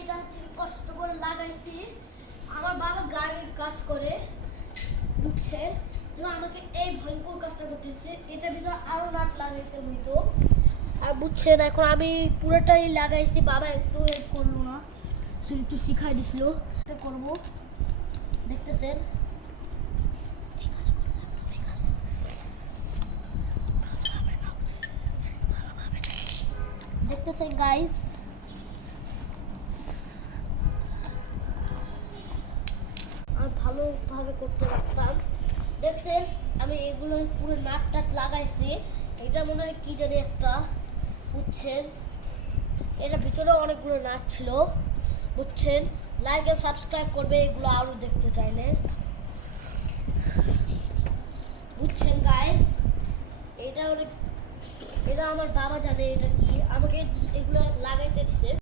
এটা হচ্ছে কষ্ট করে লাগাইছি। আমার বাবা গাড়ির কাজ করে, বুঝছেন? তো আমাকে এই ভয়ঙ্কর কাজটা করতেছে। এটা ভিতরে আরো নাট লাগাইতে হইতো। আর বুঝছেন, এখন আমি পুরোটাই লাগাইছি, বাবা একটু হেল্প করলো না, শুধু একটু শিখাই দিছিল। এটা করবো, দেখতেছেন। দেখতেছেন গাইস, আমি ভালোভাবে করতে পারতাম। দেখছেন আমি এগুলো পুরো নাট টাট লাগাইছি। এটা মনে হয় কি জানি একটা, বুঝছেন? এর ভিতরে অনেকগুলো নাট ছিল, বুঝছেন? লাইক আর সাবস্ক্রাইব করবে এগুলো আরো দেখতে চাইলে, বুঝছেন গাইস? এটা অনেক, এটা আমার বাবা জানে এটা কি, আমাকে এগুলো লাগাইতে দিছে।